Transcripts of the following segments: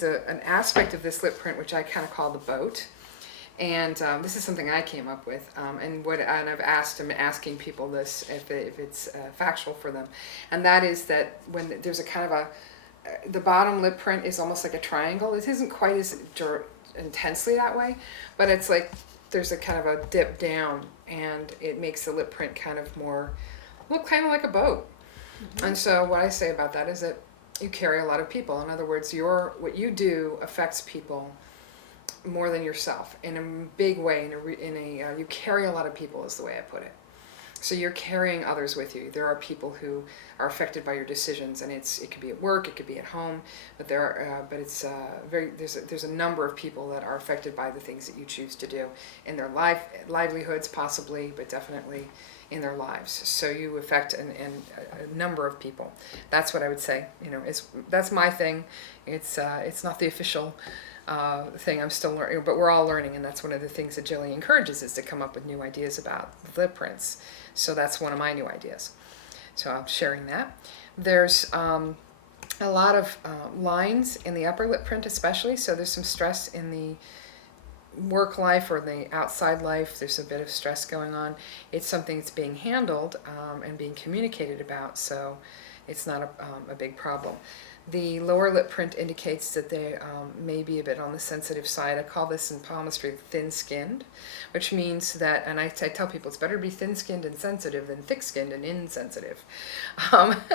There's an aspect of this lip print which I kind of call the boat. And this is something I came up with, and I'm asking people this if it's factual for them, and that is that when there's a kind of the bottom lip print is almost like a triangle. It isn't quite as intensely that way, but it's like there's a kind of a dip down, and it makes the lip print kind of look kind of like a boat. Mm-hmm. And so what I say about that is that you carry a lot of people. In other words, what you do affects people more than yourself in a big way. You carry a lot of people is the way I put it. So you're carrying others with you. There are people who are affected by your decisions, and it could be at work, it could be at home, but there's a number of people that are affected by the things that you choose to do in their livelihoods possibly, but definitely in their lives. So you affect a number of people. That's what I would say. That's my thing. It's not the official thing. I'm still learning, but we're all learning, and that's one of the things that Jillian encourages, is to come up with new ideas about lip prints. So that's one of my new ideas. So I'm sharing that. There's a lot of lines in the upper lip print especially, so there's some stress in the work life or the outside life. There's a bit of stress going on. It's something that's being handled and being communicated about, so it's not a big problem. The lower lip print indicates that they may be a bit on the sensitive side. I call this in palmistry thin-skinned, which means that, and I tell people it's better to be thin-skinned and sensitive than thick-skinned and insensitive. But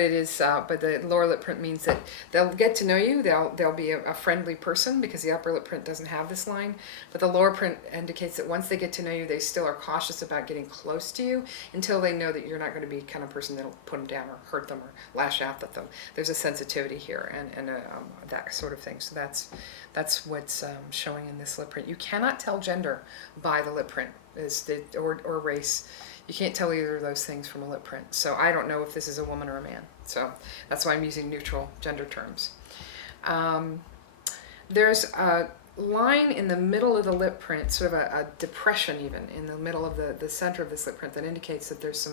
the lower lip print means that they'll get to know you. They'll be a friendly person, because the upper lip print doesn't have this line. But the lower print indicates that once they get to know you, they still are cautious about getting close to you until they know that you're not going to be the kind of person that'll put them down or hurt them or lash out at them. There's a sensitivity here and that sort of thing. So that's what's showing in this lip print. You cannot tell gender by the lip print, or race. You can't tell either of those things from a lip print. So I don't know if this is a woman or a man. So that's why I'm using neutral gender terms. There's a line in the middle of the lip print, sort of a depression even in the middle of the center of this lip print, that indicates that there's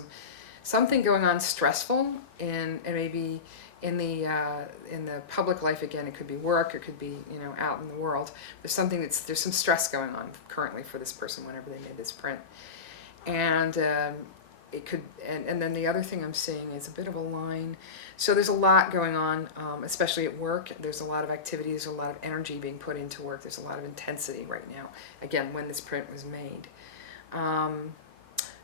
something going on stressful and maybe in the public life. Again, it could be work, it could be out in the world. There's some stress going on currently for this person whenever they made this print, and it could. And then the other thing I'm seeing is a bit of a line. So there's a lot going on, especially at work. There's a lot of activity. There's a lot of energy being put into work. There's a lot of intensity right now. Again, when this print was made.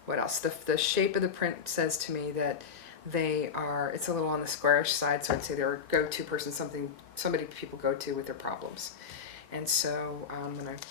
What else? The shape of the print says to me that it's a little on the squarish side, so I'd say they're a go-to person, somebody people go to with their problems. And so I'm going to